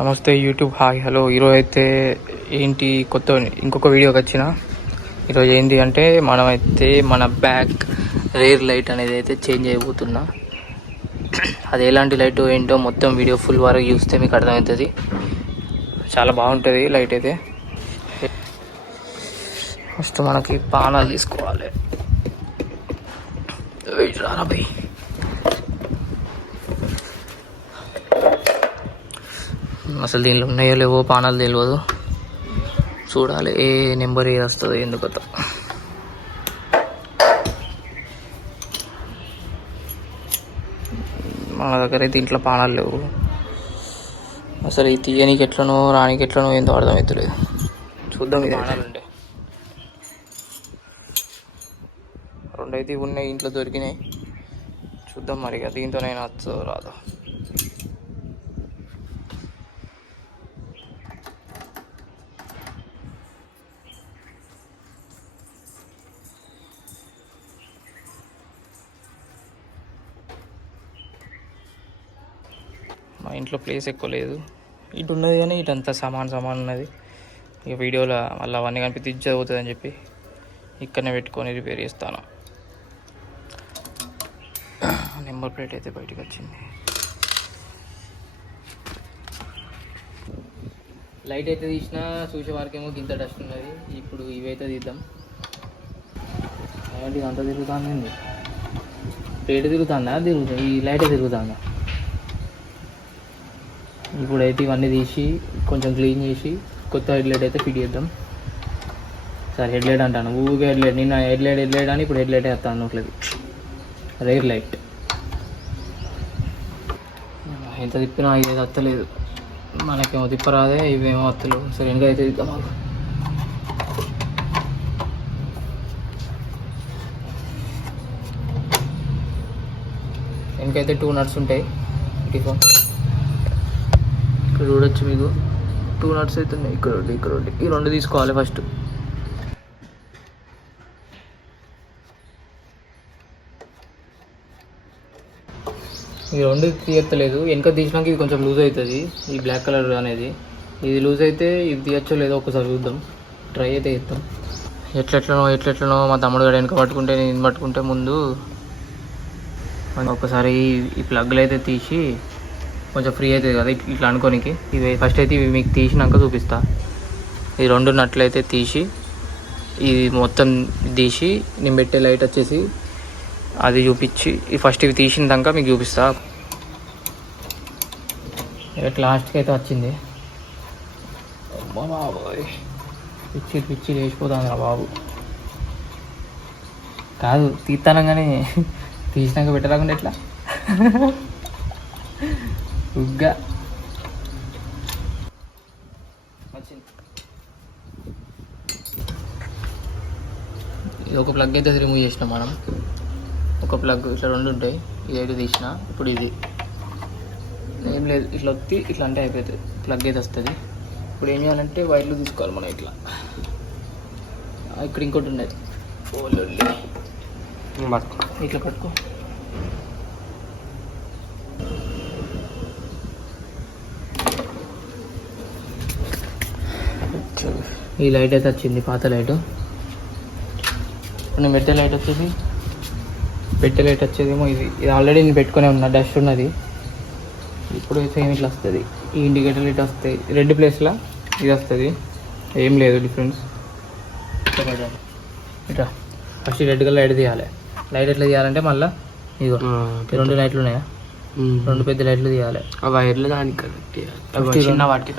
నమస్తే YouTube. Hi hello. ఈరోజు అయితే ఏంటి ఇంకొక వీడియోకి వచ్చిన. ఈరోజు ఏంటి అంటే మనమైతే మన బ్యాక్ రేర్ లైట్ అనేది అయితే చేంజ్ అయిపోతున్నా. అది ఎలాంటి లైట్ ఏంటో మొత్తం వీడియో ఫుల్ వరకు చూస్తే మీకు అర్థమవుతుంది. చాలా బాగుంటుంది లైట్ అయితే. ఫస్ట్ మనకి పానాలు తీసుకోవాలి. రాబోయ్ అసలు దీనిలో ఉన్నాయో లేవో పానాలు తెలియదు, చూడాలి ఏ నెంబర్ ఏది వస్తుందో ఎందుకతో. మన దగ్గర అయితే ఇంట్లో పానాలు లేవు. అసలు ఈ తీయనికి ఎట్లనో రానికి ఎట్లనో ఏందో అర్థమవుతలేదు. చూద్దాం. ఇది పానాలు ఉండే రెండైతే ఉన్నాయి, ఇంట్లో దొరికినాయి. చూద్దాం మరి దీంతోనైనా వచ్చో రాదో. మా ఇంట్లో ప్లేస్ ఎక్కువ లేదు, ఇటు ఉన్నది కానీ ఇటంతా సామాన్ ఉన్నది. ఇక వీడియోలో మళ్ళీ అవన్నీ కనిపిస్తే ఇజ్జ అవుతుందని చెప్పి ఇక్కడనే పెట్టుకొని రిపేర్ చేస్తాను. నెంబర్ ప్లేట్ అయితే బయటకు వచ్చింది. లైట్ అయితే తీసినా చూసే వారికేమో గింత డస్ట్ ఉన్నది. ఇప్పుడు ఇవైతే తీద్దాం. ఏంటి అంత తిరుగుతుంది? ప్లేట్ తిరుగుతుందా? ఈ లైటే తిరుగుతుందా? ఇప్పుడైతే ఇవన్నీ తీసి కొంచెం క్లీన్ చేసి కొత్త హెడ్లైట్ అయితే ఫిట్ చేద్దాం. సరే హెడ్లైట్ అంటాను, ఊరికే హెడ్లైట్. నిన్న హెడ్లైట్ అని ఇప్పుడు హెడ్లైట్ వేస్తాను నోట్లేదు. రేర్ లైట్ ఎంత తిప్పినా ఇది వస్తలేదు. మనకేమో తిప్పరాదే, ఇవేమో వస్తలేవు. సరే వెనక అయితే తిద్దాం. వెనకైతే 2 నట్స్ ఉంటాయి. ఇక్కడ చూడొచ్చు మీకు 2 నట్స్ అయితే ఉన్నాయి. ఇక్కడ ఈ 2 తీసుకోవాలి ఫస్ట్. ఈ 2 తీయలేదు. వెనక తీసినాక ఇది కొంచెం లూజ్ అవుతుంది. ఈ బ్లాక్ కలర్ అనేది ఇది లూజ్ అయితే ఇది తీయచ్చో లేదో ఒకసారి చూద్దాం. ట్రై అయితే చేద్దాం. ఎట్లెట్లనో మా తమ్ముడు గారు వెనక పట్టుకుంటే నేను పట్టుకుంటే ముందు ఒకసారి ఈ ప్లగ్లు అయితే తీసి కొంచెం ఫ్రీ అవుతుంది కదా ఇట్లా అనుకోనికి. ఇవి ఫస్ట్ అయితే ఇవి మీకు తీసినాక చూపిస్తా. ఈ 2 నట్లు అయితే తీసి ఇది మొత్తం తీసి నేను పెట్టే లైట్ వచ్చేసి అది చూపించి ఫస్ట్ ఇవి తీసినాక మీకు చూపిస్తా. ఇట్లా లాస్ట్కి అయితే వచ్చింది. బాబోయ్ పిచ్చి లేచిపోతుంది రా బాబు. కాదు తీస్తాను కానీ తీసినాక పెట్టరాకుండా ఎట్లా ఉగ్గా వచ్చింది. ఇది ఒక ప్లగ్ అయితే రిమూవ్ చేసినాం మనం. ఒక ప్లగ్ ఇట్లా 2 ఉంటాయి. ఇది అయితే తీసిన. ఇప్పుడు ఇది ఏం లేదు, ఇట్లా వచ్చి ఇట్లా అంటే అయిపోతుంది. ప్లగ్ అయితే వస్తుంది. ఇప్పుడు ఏం చేయాలంటే వైర్లు తీసుకోవాలి మనం. ఇట్లా ఇక్కడ ఇంకోటి ఉండేది ఇట్లా పట్టుకో. ఈ లైట్ అయితే వచ్చింది, పాత లైటు. నేను పెట్టే లైట్ వచ్చేదేమో ఇది ఆల్రెడీ నేను పెట్టుకునే ఉన్నా. డస్ట్ ఉన్నది. ఇప్పుడు సేమ్ ఇట్లా వస్తుంది. ఈ ఇండికేటర్ లైట్ వస్తాయి. రెడ్ ప్లేస్లో ఇది వస్తుంది. ఏం లేదు డిఫరెన్స్. ఇట్లా ఫస్ట్ రెడ్ కలర్ లైట్ తీయాలి. లైట్ ఎట్లా తీయాలంటే మళ్ళీ ఇదిగో 2 లైట్లు ఉన్నాయా, 2 పెద్ద లైట్లు తీయాలి. ఆ వైర్లు దానికి చిన్న వాటికి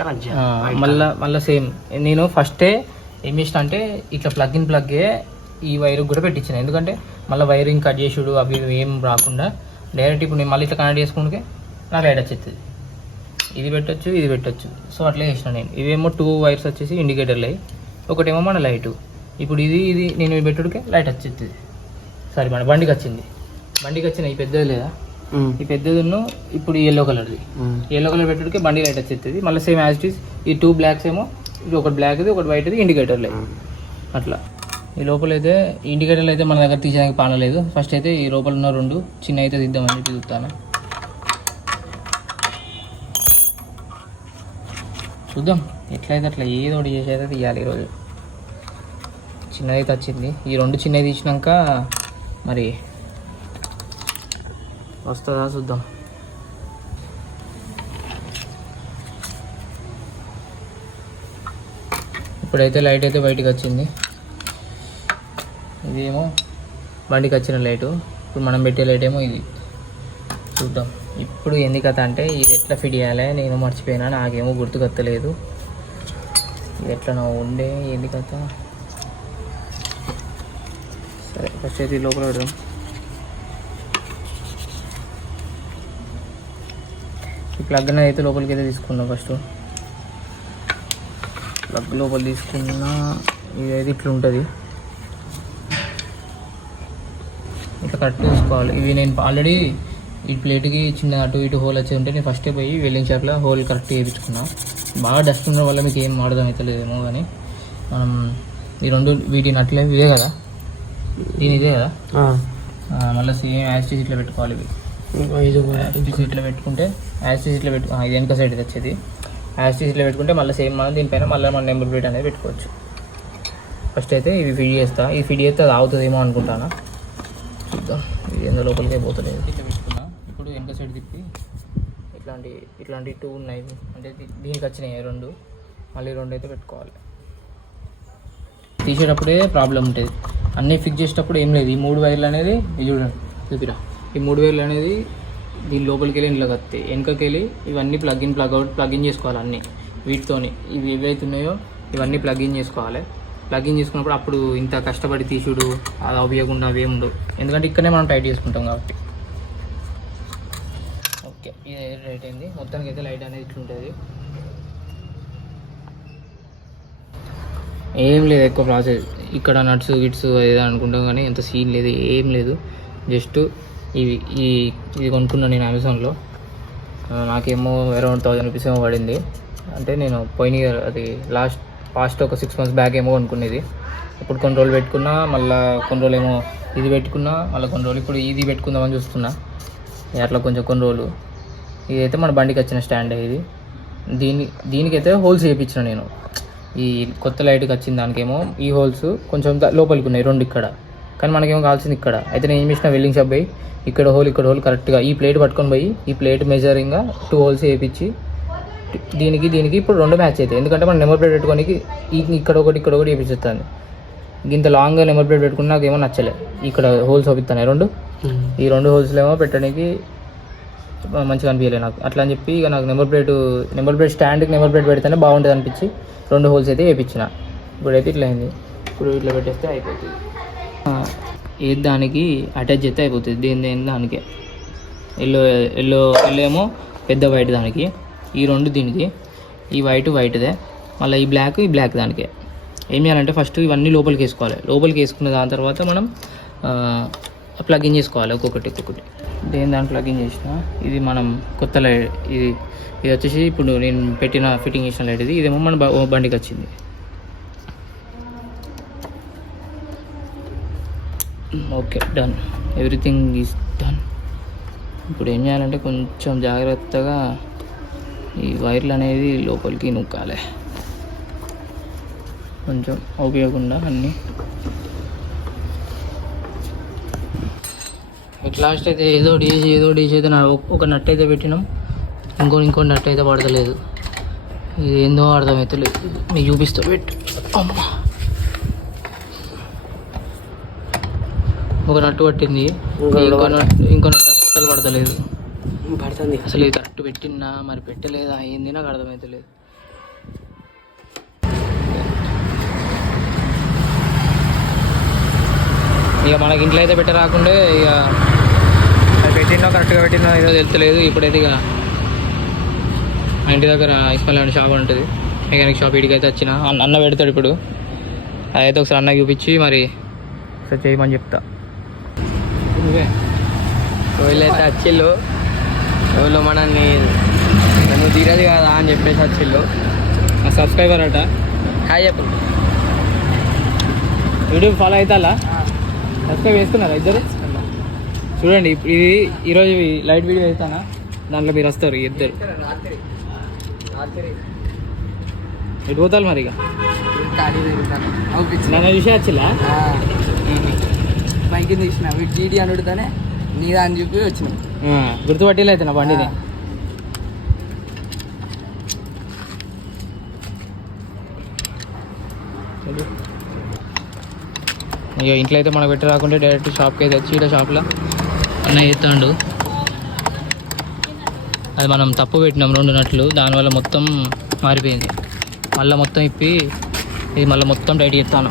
మళ్ళీ సేమ్. నేను ఫస్టే ఏం చేసిన అంటే ఇట్లా ప్లగ్గే ఈ వైర్కి కూడా పెట్టించిన. ఎందుకంటే మళ్ళీ వైరింగ్ కట్ చేసుడు అవి ఏం రాకుండా డైరెక్ట్ ఇప్పుడు నేను మళ్ళీ ఇట్లా కనెక్ట్ చేసుకుంటే నాకు లైట్ వచ్చేస్తుంది. ఇది పెట్టచ్చు. సో అట్లా చేసిన నేను. ఇవేమో 2 వైర్స్ వచ్చేసి ఇండికేటర్లు అయ్యి, ఒకటేమో మన లైటు. ఇప్పుడు ఇది నేను పెట్టుడికే లైట్ వచ్చేస్తుంది. సరే మన బండికి వచ్చిన ఈ పెద్దది లేదా, ఈ పెద్దదిను ఇప్పుడు ఈ ఎల్లో కలర్ పెట్టుడికే బండి లైట్ వచ్చేస్తుంది. మళ్ళీ సేమ్ యాజ్ ఇట్ ఈస్ ఈ 2 బ్లాక్స్ ఏమో, ఇది ఒకటి బ్లాక్ది ఒకటి వైట్ది ఇండికేటర్లే. అట్లా ఈ లోపల అయితే ఇండికేటర్లు అయితే మన దగ్గర తీసేదానికి పానలేదు. ఫస్ట్ అయితే ఈ లోపల ఉన్న 2 చిన్న అయితే తీద్దామని చెప్పి చూస్తాను. చూద్దాం ఎట్లయితే అట్లా ఏదో ఒకటి చేసేది తీయాలి ఈరోజు. చిన్నదైతే వచ్చింది, ఈ 2 చిన్నవి తీసినాక మరి వస్తుందా చూద్దాం. ఇప్పుడైతే లైట్ అయితే బయటికి వచ్చింది, ఇదేమో బండికి వచ్చిన లైటు. ఇప్పుడు మనం పెట్టే లైట్ ఏమో ఇది. చూద్దాం ఇప్పుడు ఏంది కథ అంటే ఇది ఎట్లా ఫిట్ చేయాలి నేను మర్చిపోయినా, నాకేమో గుర్తుకొత్తలేదు ఇది ఎట్లా నా ఉండే ఏంది కథ. సరే ఫస్ట్ అయితే లోపల పెడదాం. ఈ ప్లగ్ అనేది అయితే లోపలికి అయితే తీసుకున్నాం. ఫస్ట్ ప్లగ్ లోపల తీసుకున్నా, ఇదైతే ఇట్లా ఉంటుంది, ఇట్లా కట్ చేసుకోవాలి. ఇవి నేను ఆల్రెడీ ఈ ప్లేట్కి చిన్న అటు ఇటు హోల్ వచ్చి ఉంటే నేను ఫస్టే పోయి వెల్డింగ్ షాప్లో హోల్ కరెక్ట్ చేయించుకున్నా. బాగా డస్ట్ ఉండడం వల్ల మీకు ఏం అర్థం అవుతలేదేమో కానీ మనం ఈ 2 వీటి నట్లే ఇదే కదా, దీని ఇదే కదా, మళ్ళీ సేమ్ యాస్టీస్ ఇట్లా పెట్టుకోవాలి. ఇవి ఇట్లా పెట్టుకుంటే యాస్టీస్ ఇట్లా ఇది వెనక సైడ్ వచ్చేది. యాస్టీస్ ఇట్లా పెట్టుకుంటే మళ్ళీ సేమ్ మనం దీనిపైన మళ్ళీ మన నెంబర్ ప్లేట్ అనేది పెట్టుకోవచ్చు. ఫస్ట్ అయితే ఇవి ఫిట్ చేస్తా, ఇది ఫిట్ చేస్తే అది అవుతుందేమో అనుకుంటాను. చూద్దాం, ఇది ఎందులో లోపలికే పోతలేదు. ఇట్లా పెట్టుకున్నా. ఇప్పుడు వెనక సైడ్ తిప్పి ఇట్లాంటి 2 ఉన్నాయి అంటే దీనికి వచ్చినాయి 2, మళ్ళీ 2 అయితే పెట్టుకోవాలి. తీసేటప్పుడే ప్రాబ్లం ఉంటుంది, అన్నీ ఫిక్స్ చేసేటప్పుడు ఏం లేదు. ఈ 3 వైర్లు అనేది ఇది చూడండి చూపిరా, ఈ 3 వైర్లు అనేది దీని లోపలికి వెళ్ళి ఇంట్లోకి వస్తాయి. వెనకకి వెళ్ళి ఇవన్నీ ప్లగ్ ఇన్ చేసుకోవాలి అన్నీ వీటితోని. ఇవి ఏవైతే ఉన్నాయో ఇవన్నీ ప్లగ్ ఇన్ చేసుకోవాలి. ప్లగ్ ఇన్ చేసుకున్నప్పుడు అప్పుడు ఇంత కష్టపడి తీసుడు అది ఉపయోగకుండా అవి ఏమి ఉండవు, ఎందుకంటే ఇక్కడనే మనం టైట్ చేసుకుంటాం కాబట్టి. ఓకే ఇది రైట్ అయింది. మొత్తానికి అయితే లైట్ అనేది ఇట్లుంటుంది. ఏం లేదు ఎక్కువ ప్రాసెస్, ఇక్కడ నట్స్ గిట్స్ ఏదో అనుకుంటాం కానీ ఎంత సీన్ లేదు, ఏం లేదు. జస్ట్ ఇది కొనుక్కున్నాను నేను అమెజాన్లో. నాకేమో అరౌండ్ 1000 రూపీస్ ఏమో పడింది. అంటే నేను పోయిన ఇయర్ అది పాస్ట్ ఒక 6 months బ్యాక్ ఏమో అనుకునేది. ఇప్పుడు కొన్ని రోజులు పెట్టుకున్నా, మళ్ళీ కొన్ని రోజులు ఏమో ఇది పెట్టుకున్నా, మళ్ళీ కొన్ని రోజులు ఇప్పుడు ఇది పెట్టుకుందామని చూస్తున్నా. అట్లా కొన్ని రోజులు. ఇదైతే మన బండికి వచ్చిన స్టాండ్. ఇది దీనికైతే హోల్స్ వేయించిన నేను. ఈ కొత్త లైట్కి వచ్చిన దానికేమో ఈ హోల్స్ కొంచెం లోపలికి ఉన్నాయి 2 ఇక్కడ, కానీ మనకేమో కావాల్సింది ఇక్కడ. అయితే నేను ఏం చేసిన వెల్డింగ్ షాప్ పోయి ఇక్కడ హోల్ కరెక్ట్గా ఈ ప్లేట్ పట్టుకొని పోయి ఈ ప్లేట్ మెజరింగ్గా 2 హోల్స్ వేయించి దీనికి ఇప్పుడు 2 మ్యాచ్ అవుతాయి. ఎందుకంటే మనం నెంబర్ ప్లేట్ పెట్టుకోనికి ఇక్కడ ఒకటి వేయించుతుంది. ఇంత లాంగ్గా నెంబర్ ప్లేట్ పెట్టుకుని నాకు ఏమో నచ్చలే. ఇక్కడ హోల్స్ చూపిస్తున్నాయి 2, ఈ 2 హోల్స్లో ఏమో పెట్టడానికి మంచిగా అనిపించలే నాకు. అట్లా అని చెప్పి ఇక నాకు నెంబర్ ప్లేట్ స్టాండ్కి నెంబర్ ప్లేట్ పెడితేనే బాగుంటుంది అనిపించి 2 హోల్స్ అయితే వేయించిన. ఇప్పుడైతే ఇట్లా అయింది. ఇప్పుడు ఇట్లా పెట్టేస్తే అయిపోతుంది. ఏది దానికి అటాచ్ చేస్తే అయిపోతుంది. దేని దానికే ఎల్లో ఏమో పెద్ద వైట్ దానికి, ఈ 2 దీనికి, ఈ వైట్దే, మళ్ళీ ఈ బ్లాక్ దానికే. ఏం చేయాలంటే ఫస్ట్ ఇవన్నీ లోపలికి వేసుకోవాలి. లోపలికి వేసుకున్న దాని తర్వాత మనం ప్లగ్ ఇన్ చేసుకోవాలి ఒక్కొక్కటి. దాన్ని ప్లగ్ ఇన్ చేసిన ఇది మనం కొత్త లైట్. ఇది వచ్చేసి ఇప్పుడు నేను పెట్టిన ఫిట్టింగ్ చేసిన లైట్. ఇదేమో మన బండికి వచ్చింది. Okay done, everything is done. ఇప్పుడు ఏం చేయాలంటే కొంచెం జాగ్రత్తగా ఈ వైర్లు అనేది లోపలికి నొక్కాలి, కొంచెం ఉపయోగంగా అన్నీ. లాస్ట్ అయితే ఏదో డీసి అయితే ఒక నట్ అయితే పెట్టినాం, ఇంకో నట్ అయితే పడతలేదు. ఇది ఏందో అర్థమవుతలేదు, మీకు చూపిస్తా పెట్టు. అమ్మా ఒక నట్టు పట్టింది, ఇంకో నట్టు అస్సలు పడతలేదు. అసలు ఇది కరెక్ట్ పెట్టినా మరి పెట్టలేదా ఏంది నాకు అర్థమవుతలేదు. ఇక మనకి ఇంట్లో అయితే పెట్టరాకుండే, ఇక అది పెట్టినా కరెక్ట్గా పెట్టినా ఏదో తెలుస్తలేదు. ఇప్పుడైతే ఇక మా ఇంటి దగ్గర ఇస్మాయిల్ షాప్ ఉంటుంది, మెకానిక్ షాప్. ఇడికి అయితే వచ్చిన అన్న పెడతాడు. ఇప్పుడు అదైతే ఒకసారి అన్నకి చూపించి మరి ఒకసారి చేయమని చెప్తా. వీళ్ళైతే వచ్చిళ్ళు, ఎవరు మనల్ని నన్ను తీరదు కదా అని చెప్పేసి వచ్చిళ్ళు. ఆ సబ్స్క్రైబర్ అట హాయ్ చెప్పు. YouTube follow అవుతాలా? సబ్స్క్రైబ్ చేసుకున్నారా ఇద్దరు? చూడండి ఇది ఈరోజు లైట్ వీడియో వేస్తానా, దాంట్లో మీరు వస్తారు ఇద్దరు. ఎటు పోతారు మరి ఇక ఖాళీ తిరుగుతాను నన్ను చూసే వచ్చిలా బైక్ తీసిన వీటి జీడి అని అడుగుతానే నీదా అని చెప్పి వచ్చినాం గుర్తుపట్టేలా అయితే నా బండిని అయ్యో ఇంట్లో అయితే మనకు పెట్టి రాకుంటే డైరెక్ట్ షాప్కి అయితే వచ్చి ఇక్కడ షాప్లో అన్న ఎత్తాడు. అది మనం తప్పు పెట్టినాం 2 నట్లు, దానివల్ల మొత్తం మారిపోయింది. మళ్ళీ మొత్తం ఇప్పి ఇది మళ్ళీ మొత్తం టైట్ చేస్తాను.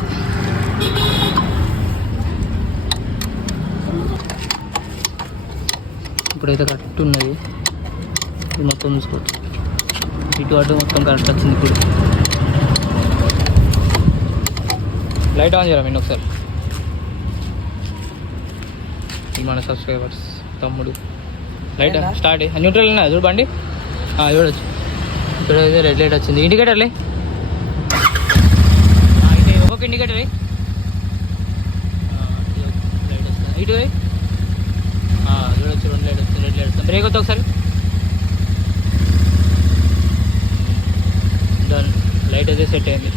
ఇప్పుడైతే కరెక్ట్ ఉన్నది, ఇది మొత్తం చూసుకోవచ్చు. ఇటు అటు మొత్తం కరెక్ట్ వచ్చింది. ఇప్పుడు లైట్ ఆన్ చేయరా మీరు ఒకసారి. ఇది మన సబ్స్క్రైబర్స్ తమ్ముడు. లైట్ స్టార్ట్ న్యూట్రల్ ఉన్నా చూడండి, చూడొచ్చు. ఇక్కడైతే రెడ్ లైట్ వచ్చింది. ఇండికేటర్లే ఒక్కొక్క ఇండికేటర్ లైట్ వస్తుంది. ఇటు చూడొచ్చు, 2 లైట్ వస్తుంది, రెడ్ లైట్ వస్తుంది. బ్రేక్ వద్దు ఒకసారి. డన్, లైట్ అయితే సెట్ అయింది.